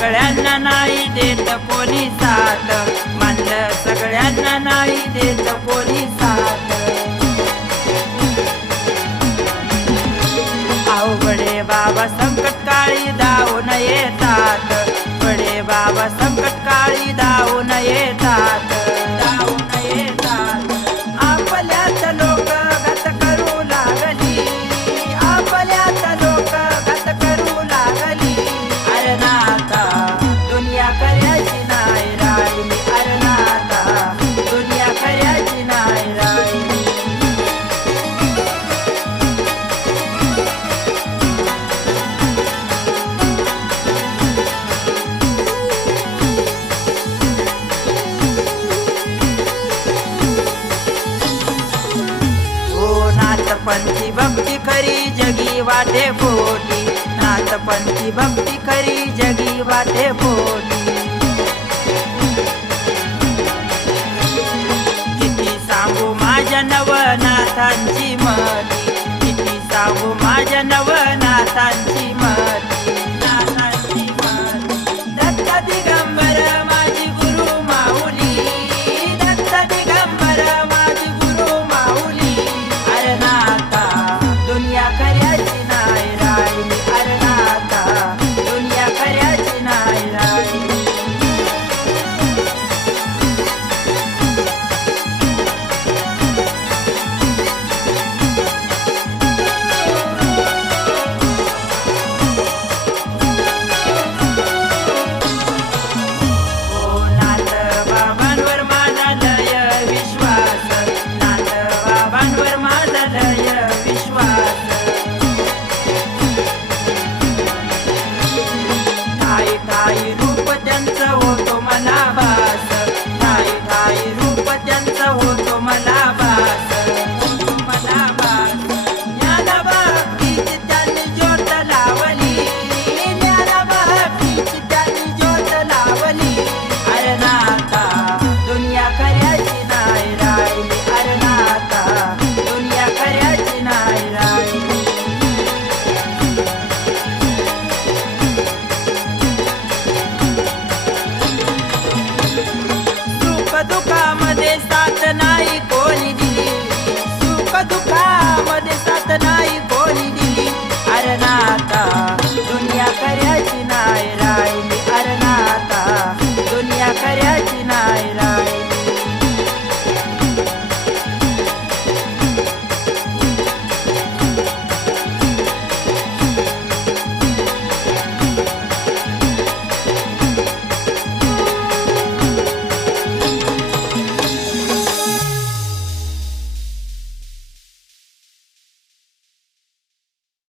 सगळ्यांना नाही देत कोणी साथ मानलं सगळ्यांना नाही देत कोणी साथ आहो बाबा संकट काळी धावून येतात. बडे बाबा संकट काळी धावून येतात. पंथी भक्ती खरी जगी वाटे फोली नाथ पंथी भक्ती खरी जगी वाटे पोटी किती सांगू माझ्या नवनाथांची मती किती सांगू माझ्या नवनाथांची मती